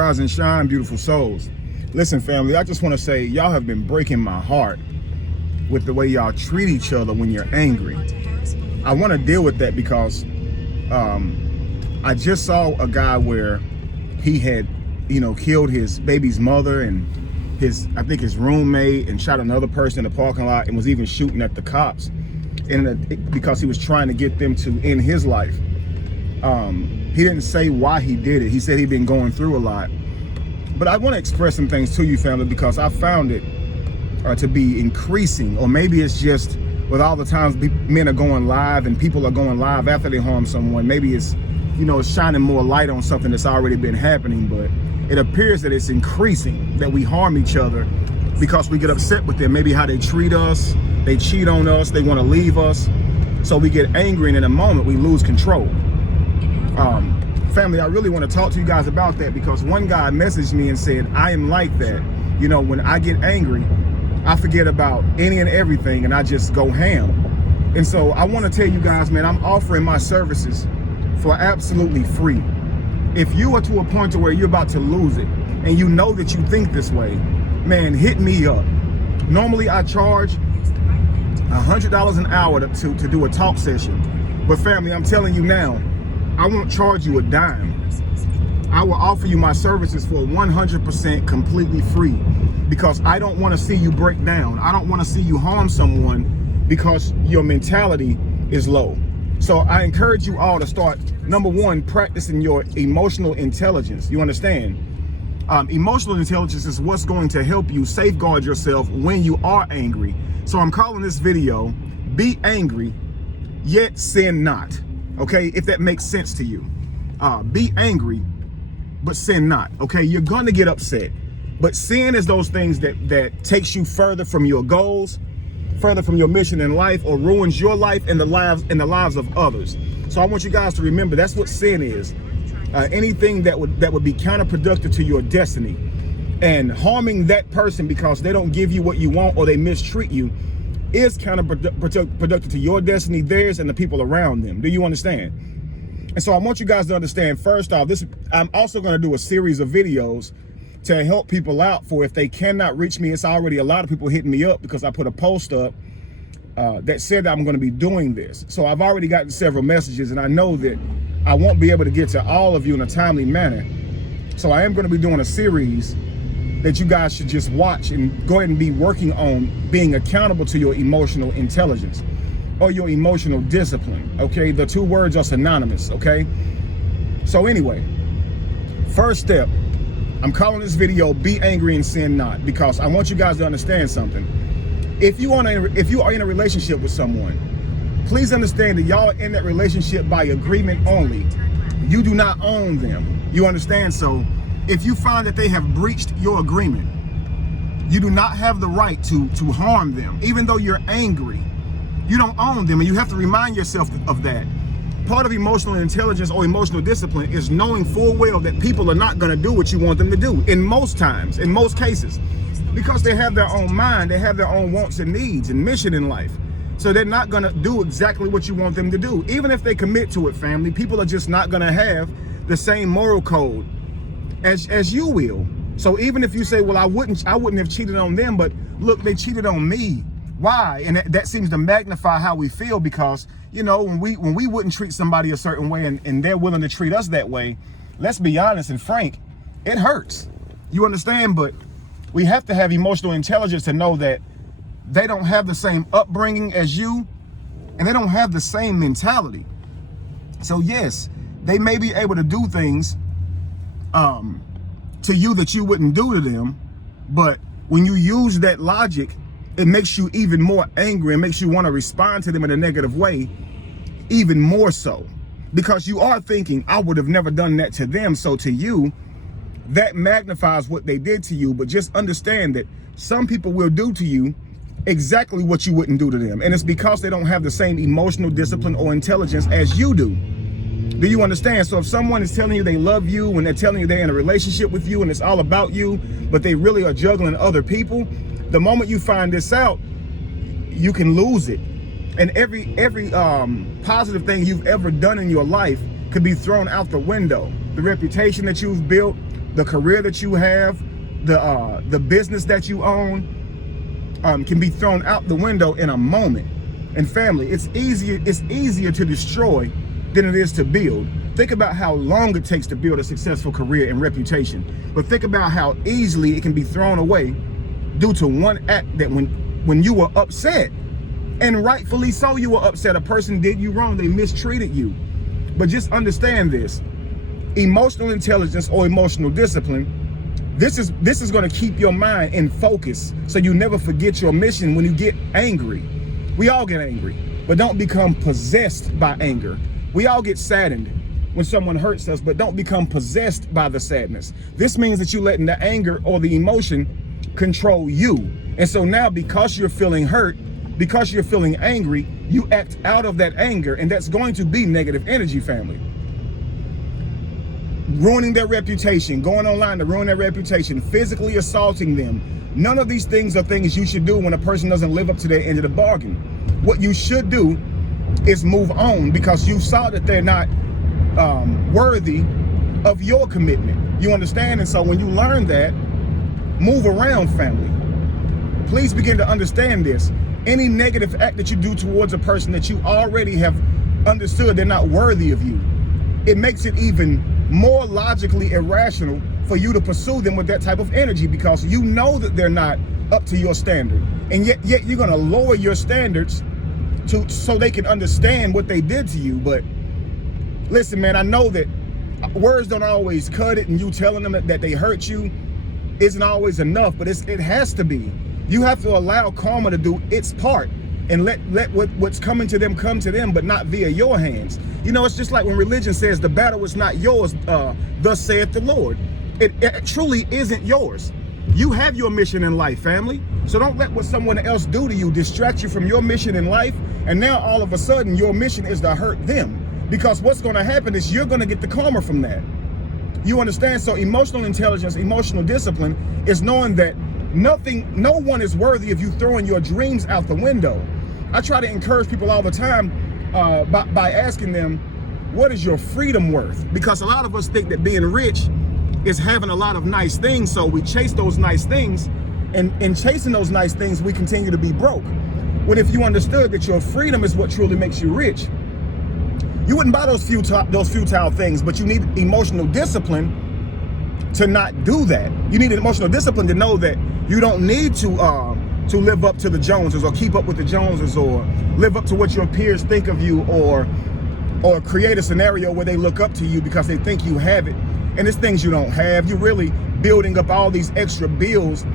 Rise and shine, beautiful souls. Listen, family, I just want to say y'all have been breaking my heart with the way y'all treat each other when you're angry. I want to deal with that because I just saw a guy where he had, killed his baby's mother and I think his roommate, and shot another person in the parking lot, and was even shooting at the cops because he was trying to get them to end his life. He didn't say why he did it. He said he'd been going through a lot. But I want to express some things to you, family, because I found it to be increasing, or maybe it's just with all the times men are going live and people are going live after they harm someone. Maybe it's, it's shining more light on something that's already been happening, but it appears that it's increasing, that we harm each other because we get upset with them. Maybe how they treat us, they cheat on us, they want to leave us. So we get angry, and in a moment we lose control. Family, I really want to talk to you guys about that, because one guy messaged me and said, I am like that. When I get angry, I forget about any and everything and I just go ham. And so I want to tell you guys, man, I'm offering my services for absolutely free. If you are to a point to where you're about to lose it and you know that you think this way, man, hit me up. Normally I charge $100 an hour to do a talk session. But family, I'm telling you now, I won't charge you a dime. I will offer you my services for 100% completely free, because I don't want to see you break down. I don't want to see you harm someone because your mentality is low. So I encourage you all to start, number one, practicing your emotional intelligence. You understand? Emotional intelligence is what's going to help you safeguard yourself when you are angry. So I'm calling this video, Be Angry, Yet Sin Not. Okay, if that makes sense to you. Be angry, but sin not. Okay, you're gonna get upset, but sin is those things that takes you further from your goals, further from your mission in life, or ruins your life and the lives of others. So I want you guys to remember that's what sin is. Anything that would be counterproductive to your destiny, and harming that person because they don't give you what you want or they mistreat you is counterproductive to your destiny, theirs, and the people around them. Do you understand? And so I want you guys to understand, first off, I'm also going to do a series of videos to help people out for if they cannot reach me. It's already a lot of people hitting me up because I put a post up that said that I'm going to be doing this. So I've already gotten several messages, and I know that I won't be able to get to all of you in a timely manner. So I am going to be doing a series that you guys should just watch and go ahead and be working on being accountable to your emotional intelligence or your emotional discipline. Okay, the two words are synonymous. Okay, so anyway, first step, I'm calling this video Be Angry and Sin Not, because I want you guys to understand something. If you are in a relationship with someone, please understand that y'all are in that relationship by agreement only. You do not own them. You understand? So if you find that they have breached your agreement, you do not have the right to harm them. Even though you're angry, you don't own them, and you have to remind yourself of that. Part of emotional intelligence or emotional discipline is knowing full well that people are not going to do what you want them to do in most times, in most cases, because they have their own mind, they have their own wants and needs and mission in life. So they're not going to do exactly what you want them to do. Even if they commit to it, family, people are just not going to have the same moral code as you will. So even if you say, well, I wouldn't have cheated on them, but look, they cheated on me. Why? And that seems to magnify how we feel, because when we wouldn't treat somebody a certain way and they're willing to treat us that way, let's be honest and frank, it hurts. You understand? But we have to have emotional intelligence to know that they don't have the same upbringing as you, and they don't have the same mentality. So yes, they may be able to do things to you that you wouldn't do to them, but when you use that logic, it makes you even more angry and makes you want to respond to them in a negative way even more so, because you are thinking, I would have never done that to them. So to you, that magnifies what they did to you. But just understand that some people will do to you exactly what you wouldn't do to them, and it's because they don't have the same emotional discipline or intelligence as you do. Do you understand? So if someone is telling you they love you, when they're telling you they're in a relationship with you and it's all about you, but they really are juggling other people, the moment you find this out, you can lose it. And every positive thing you've ever done in your life could be thrown out the window. The reputation that you've built, the career that you have, the business that you own, can be thrown out the window in a moment. And family, it's easier to destroy than it is to build. Think about how long it takes to build a successful career and reputation, but think about how easily it can be thrown away due to one act that when you were upset, and rightfully so, you were upset. A person did you wrong, they mistreated you. But just understand this: emotional intelligence or emotional discipline, this is going to keep your mind in focus so you never forget your mission when you get angry. We all get angry, but don't become possessed by anger. We all get saddened when someone hurts us, but don't become possessed by the sadness. This means that you're letting the anger or the emotion control you. And so now, because you're feeling hurt, because you're feeling angry, you act out of that anger, and that's going to be negative energy, family. Ruining their reputation, going online to ruin their reputation, physically assaulting them. None of these things are things you should do when a person doesn't live up to their end of the bargain. What you should do is move on, because you saw that they're not worthy of your commitment. You understand? And so when you learn that, move around, family. Please begin to understand this. Any negative act that you do towards a person that you already have understood they're not worthy of you, it makes it even more logically irrational for you to pursue them with that type of energy, because you know that they're not up to your standard. And yet you're going to lower your standards so they can understand what they did to you. But listen, man, I know that words don't always cut it, and you telling them that they hurt you isn't always enough, but it has to be. You have to allow karma to do its part and let what's coming to them come to them, but not via your hands. You know, it's just like when religion says the battle is not yours, thus saith the Lord. It truly isn't yours. You have your mission in life, family. So don't let what someone else do to you distract you from your mission in life. And now all of a sudden your mission is to hurt them, because what's going to happen is you're going to get the karma from that. You understand? So emotional intelligence, emotional discipline is knowing that no one is worthy of you throwing your dreams out the window. I try to encourage people all the time by asking them, what is your freedom worth? Because a lot of us think that being rich is having a lot of nice things, so we chase those nice things, and in chasing those nice things, we continue to be broke. When if you understood that your freedom is what truly makes you rich, you wouldn't buy those futile things, but you need emotional discipline to not do that. You need an emotional discipline to know that you don't need to live up to the Joneses, or keep up with the Joneses, or live up to what your peers think of you, or create a scenario where they look up to you because they think you have it. And it's things you don't have. You're really building up all these extra bills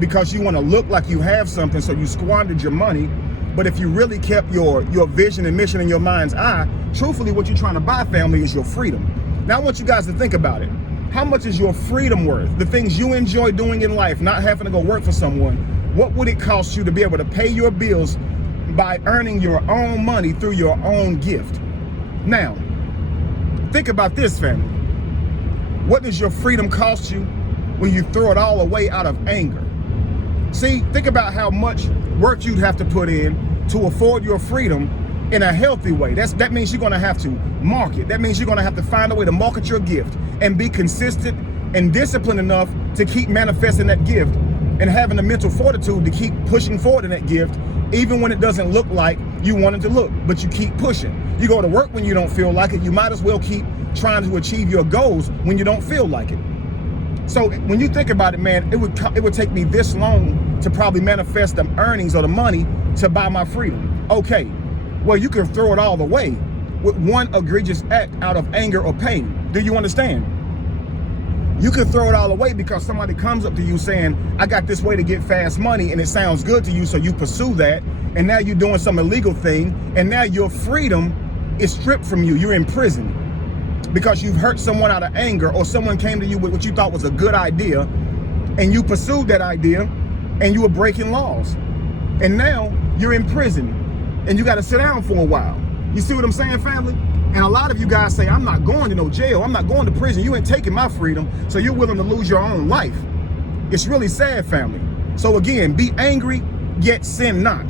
because you want to look like you have something, so you squandered your money. But if you really kept your vision and mission in your mind's eye, truthfully, what you're trying to buy, family, is your freedom. Now, I want you guys to think about it. How much is your freedom worth? The things you enjoy doing in life, not having to go work for someone. What would it cost you to be able to pay your bills by earning your own money through your own gift? Now, think about this, family. What does your freedom cost you when you throw it all away out of anger? See, think about how much work you'd have to put in to afford your freedom in a healthy way. That means you're going to have to market. That means you're going to have to find a way to market your gift and be consistent and disciplined enough to keep manifesting that gift, and having the mental fortitude to keep pushing forward in that gift, even when it doesn't look like you want it to look, but you keep pushing. You go to work when you don't feel like it. You might as well keep trying to achieve your goals when you don't feel like it. So when you think about it, man, it would take me this long to probably manifest the earnings or the money to buy my freedom. Okay, well, you can throw it all away with one egregious act out of anger or pain. Do you understand? You can throw it all away because somebody comes up to you saying, I got this way to get fast money, and it sounds good to you, so you pursue that, and now you're doing some illegal thing, and now your freedom is stripped from you. You're in prison because you've hurt someone out of anger, or someone came to you with what you thought was a good idea, and you pursued that idea, and you were breaking laws. And now you're in prison, and you got to sit down for a while. You see what I'm saying, family? And a lot of you guys say, I'm not going to no jail. I'm not going to prison. You ain't taking my freedom. So you're willing to lose your own life. It's really sad, family. So again, be angry, yet sin not.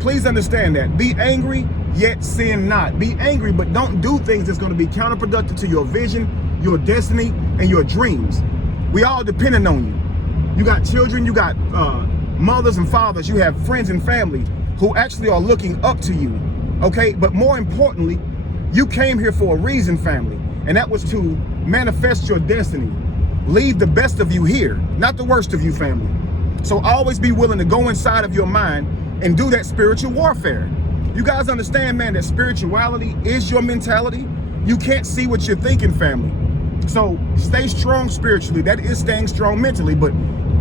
Please understand that. Be angry, yet sin not. Be angry, but don't do things that's going to be counterproductive to your vision, your destiny, and your dreams. We all depending on you. You got children, you got mothers and fathers, you have friends and family who actually are looking up to you, okay? But more importantly, you came here for a reason, family, and that was to manifest your destiny. Leave the best of you here, not the worst of you, family. So always be willing to go inside of your mind and do that spiritual warfare. You guys understand, man, that spirituality is your mentality. You can't see what you're thinking, family. So stay strong spiritually. That is staying strong mentally, but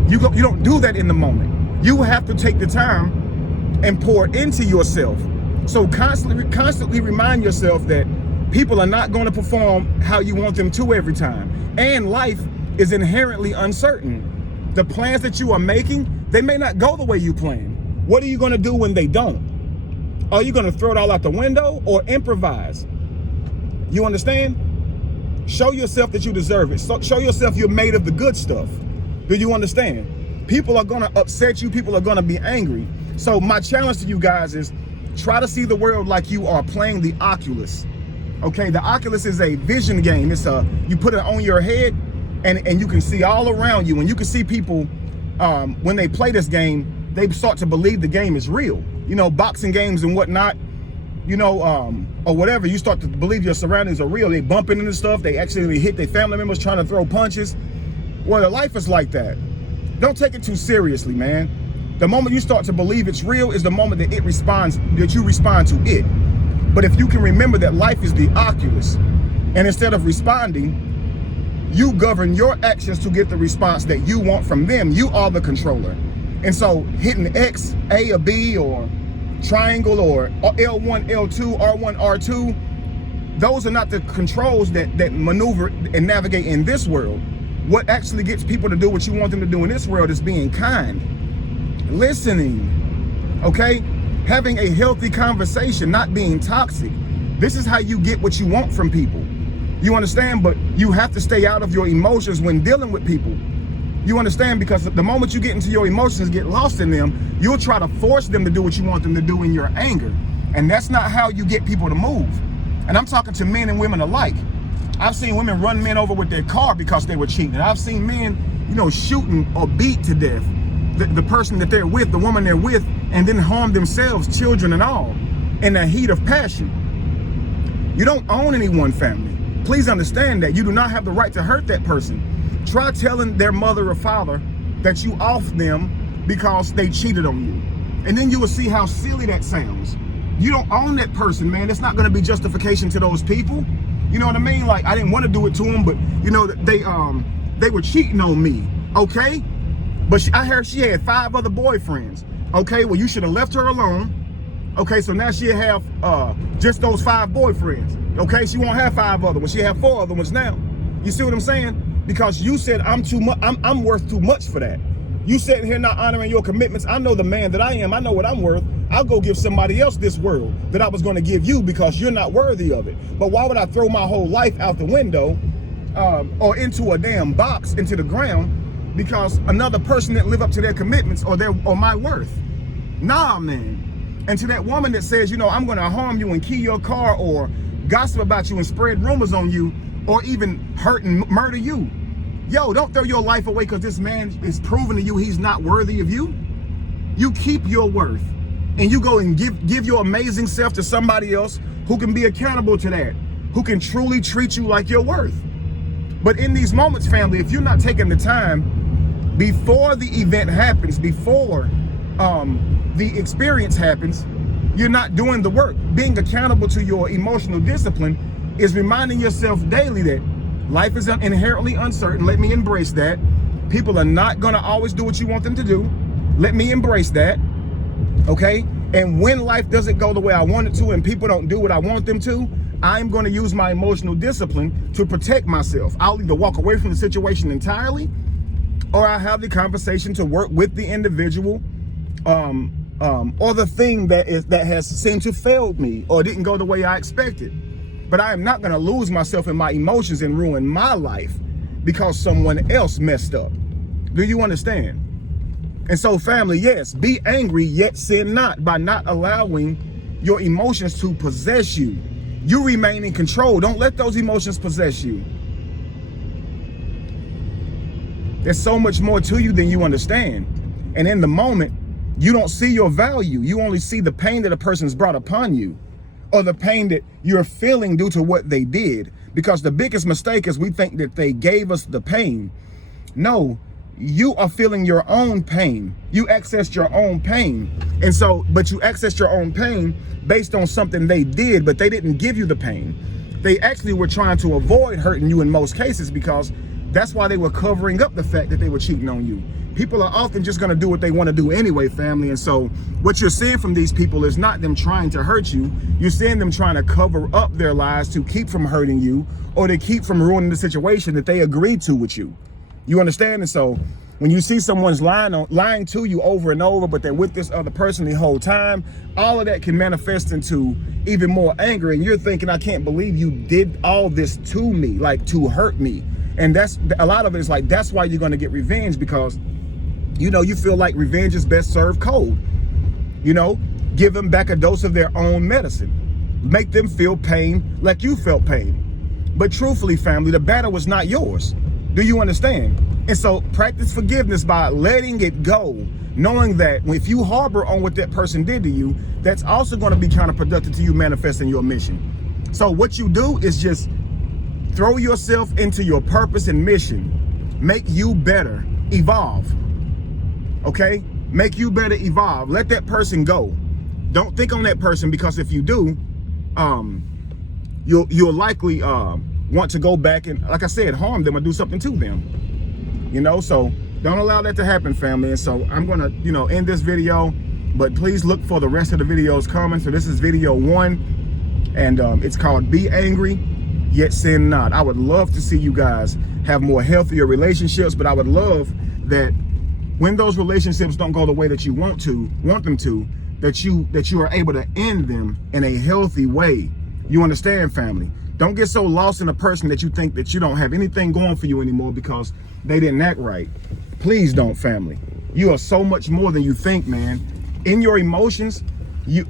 you don't do that in the moment. You have to take the time and pour into yourself. So constantly remind yourself that people are not going to perform how you want them to every time. And life is inherently uncertain. The plans that you are making, they may not go the way you plan. What are you going to do when they don't? Are you going to throw it all out the window or improvise? You understand? Show yourself that you deserve it. Show yourself you're made of the good stuff. Do you understand? People are going to upset you. People are going to be angry. So my challenge to you guys is try to see the world like you are playing the Oculus. Okay, the Oculus is a vision game. It's you put it on your head and you can see all around you. And you can see people, when they play this game, they start to believe the game is real. You know, boxing games and whatnot, you know, or whatever, you start to believe your surroundings are real. They bumping into stuff. They actually hit their family members trying to throw punches. Well, life is like that. Don't take it too seriously, man. The moment you start to believe it's real is the moment that you respond to it. But if you can remember that life is the Oculus, and instead of responding, you govern your actions to get the response that you want from them. You are the controller. And so hitting X, A or B, or triangle, or L1, L2, R1, R2, those are not the controls that maneuver and navigate in this world. What actually gets people to do what you want them to do in this world is being kind, listening, okay? Having a healthy conversation, not being toxic. This is how you get what you want from people. You understand? But you have to stay out of your emotions when dealing with people. You understand? Because the moment you get into your emotions, get lost in them, you'll try to force them to do what you want them to do in your anger. And that's not how you get people to move. And I'm talking to men and women alike. I've seen women run men over with their car because they were cheating. I've seen men, you know, shooting or beat to death the person that they're with, the woman they're with, and then harm themselves, children and all, in the heat of passion. You don't own anyone, family. Please understand that you do not have the right to hurt that person. Try telling their mother or father that you off them because they cheated on you. And then you will see how silly that sounds. You don't own that person, man. It's not going to be justification to those people. You know what I mean? Like, I didn't want to do it to them, but you know, they were cheating on me, okay? But I heard she had 5 other boyfriends. Okay, well, you should have left her alone. Okay, so now she'll have just those 5 boyfriends. Okay, she won't have 5 other ones. She'll have 4 other ones now. You see what I'm saying? Because you said I'm too much. I'm worth too much for that. You sitting here not honoring your commitments. I know the man that I am. I know what I'm worth. I'll go give somebody else this world that I was going to give you because you're not worthy of it. But why would I throw my whole life out the window or into a damn box, into the ground, because another person didn't live up to their commitments or my worth? Nah, man. And to that woman that says, you know, I'm going to harm you and key your car or gossip about you and spread rumors on you or even hurt and murder you. Yo, don't throw your life away because this man is proving to you he's not worthy of you. You keep your worth and you go and give your amazing self to somebody else who can be accountable to that, who can truly treat you like you're worth. But in these moments, family, if you're not taking the time before the event happens, before the experience happens, you're not doing the work. Being accountable to your emotional discipline is reminding yourself daily that life is inherently uncertain. Let me embrace that. People are not going to always do what you want them to do. Let me embrace that. Okay? And when life doesn't go the way I want it to and people don't do what I want them to, I'm going to use my emotional discipline to protect myself. I'll either walk away from the situation entirely or I have the conversation to work with the individual or the thing that has seemed to fail me or didn't go the way I expected. But I am not going to lose myself in my emotions and ruin my life because someone else messed up. Do you understand? And so, family, yes, be angry, yet sin not, by not allowing your emotions to possess you. You remain in control. Don't let those emotions possess you. There's so much more to you than you understand. And in the moment, you don't see your value. You only see the pain that a person's brought upon you, or the pain that you're feeling due to what they did. Because the biggest mistake is we think that they gave us the pain. No, you are feeling your own pain. You accessed your own pain. And so, but you accessed your own pain based on something they did, but they didn't give you the pain. They actually were trying to avoid hurting you in most cases, because that's why they were covering up the fact that they were cheating on you. People are often just going to do what they want to do anyway, family. And so what you're seeing from these people is not them trying to hurt you. You're seeing them trying to cover up their lies to keep from hurting you, or to keep from ruining the situation that they agreed to with you. You understand? And so when you see someone's lying to you over and over, but they're with this other person the whole time, all of that can manifest into even more anger. And you're thinking, I can't believe you did all this to me, like to hurt me. And that's a lot of it is like, that's why you're going to get revenge, because you know, you feel like revenge is best served cold. You know, give them back a dose of their own medicine. Make them feel pain like you felt pain. But truthfully, family, the battle was not yours. Do you understand? And so practice forgiveness by letting it go, knowing that if you harbor on what that person did to you, that's also going to be counterproductive to you manifesting your mission. So what you do is just throw yourself into your purpose and mission. Make you better, evolve. Okay? Make you better, evolve. Let that person go. Don't think on that person, because if you do, you'll likely want to go back and, like I said, harm them or do something to them. You know, so don't allow that to happen, family. And so I'm gonna, you know, end this video, but please look for the rest of the videos coming. So this is video 1, and it's called Be Angry, Yet Sin Not. I would love to see you guys have more healthier relationships, but I would love that when those relationships don't go the way that you want them to, that you are able to end them in a healthy way. You understand, family? Don't get so lost in a person that you think that you don't have anything going for you anymore because they didn't act right. Please don't, family. You are so much more than you think, man. In your emotions,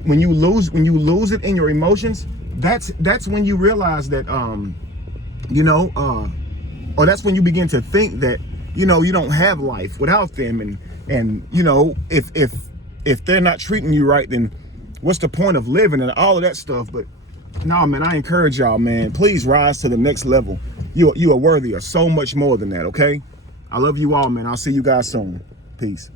when you lose it in your emotions, that's when you realize that or that's when you begin to think that you don't have life without them, and you know, if they're not treating you right, then what's the point of living and all of that stuff. But no, man, I encourage y'all, man, please rise to the next level. You are worthy of so much more than that. Okay, I love you all, man. I'll see you guys soon. Peace.